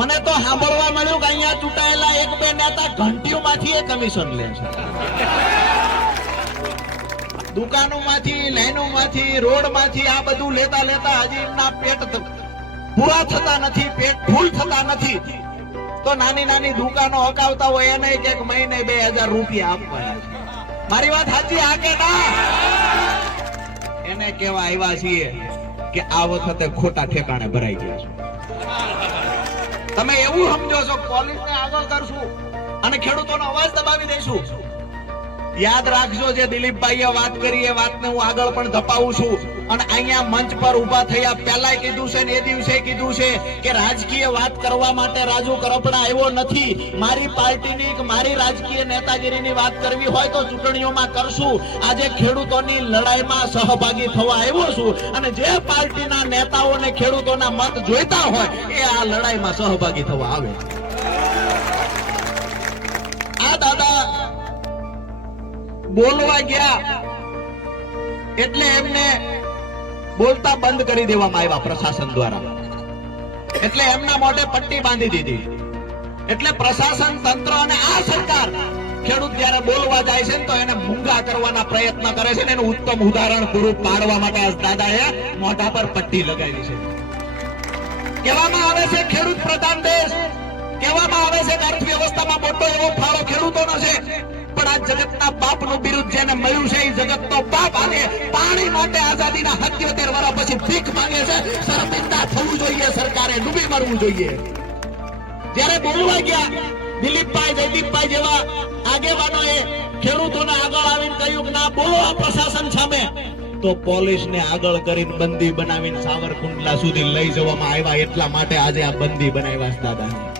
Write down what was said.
મને તો સાંભળવા મળ્યું કે અહીંયા ચૂંટાયેલા એક બે નેતા ઘંટીઓમાંથી કમિશન લે છે, દુકાનોમાંથી, લાઈનોમાંથી, રોડમાંથી આ બધું લેતા લેતા હજી એમના પેટ પૂરા થતા નથી, પેટ ફૂલ થતા નથી. તો નાની નાની દુકાનો હકાવતા હોય એને એક મહિને 2000 રૂપિયા આપવાના છે. મારી વાત સાચી આ કે ના? એને કેવા આવ્યા છીએ કે આ વખતે ખોટા ઠેકાણે ભરાઈ ગયા છે. તમે એવું સમજો છો પોલીસને આગળ કરશું અને ખેડૂતોનો અવાજ દબાવી દઈશું. યાદ રાખજો, જે દિલીપભાઈએ વાત કરી એ વાતને હું આગળ પણ ધપાવું છું. અને અહીંયા મંચ પર ઉભા થયા પહેલા કીધું છે ને એ દિવસે કીધું છે કે રાજકીય વાત કરવા માટે રાજુ કરપડા આવ્યો નથી. મારી પાર્ટીની કે મારી રાજકીય નેતાગીરીની વાત કરવી હોય તો ચૂંટણીઓમાં કરશું. આજે ખેડૂતોની લડાઈમાં સહભાગી થવા આવ્યો છું અને જે પાર્ટીના નેતાઓને ખેડૂતોના મત જોઈતા હોય એ આ લડાઈમાં સહભાગી થવા આવે. આ દાદા બોલવા ગયા એટલે એમને બોલતા બંધ કરી દેવામાં આવ્યા પ્રશાસન દ્વારા. એટલે એમના મોઢે પટ્ટી બાંધી દીધી. એટલે પ્રશાસન તંત્ર અને આ સરકાર ખેડૂત જયારે બોલવા જાય છે તો એને મૂંગા કરવાના પ્રયત્ન કરે છે. એનું ઉત્તમ ઉદાહરણ પૂરું પાડવા માટે આ દાદાએ મોઢા પર પટ્ટી લગાવી છે. કહેવામાં આવે છે ખેડૂત પ્રધાન દેશ, કહેવામાં આવે છે કે અર્થવ્યવસ્થામાં મોટો એવો ફાળો ખેડૂતોનો છે. પણ આ જગતના બાપનું બિરુદ જેને મળ્યું છે એ જગતનો બાપ આજે પાણી માટે આઝાદીના 77 વર્ષ પછી ભીખ માંગે છે. શર્મિંદા થવું જોઈએ, સરકારે ડૂબી મરવું જોઈએ. જ્યારે બોલવા ગયા દિલીપભાઈ, જયદીપભાઈ જેવા આગેવાનોએ ખેડૂતોને આગળ આવીને કહ્યું કે ના બોલો આ પ્રશાસન સામે, તો પોલીસને આગળ કરીને બંદી બનાવીને સાવરકુંડલા સુધી લઈ જવામાં આવ્યા. એટલા માટે આજે આ બંદી બનાવ્યા દાદાને.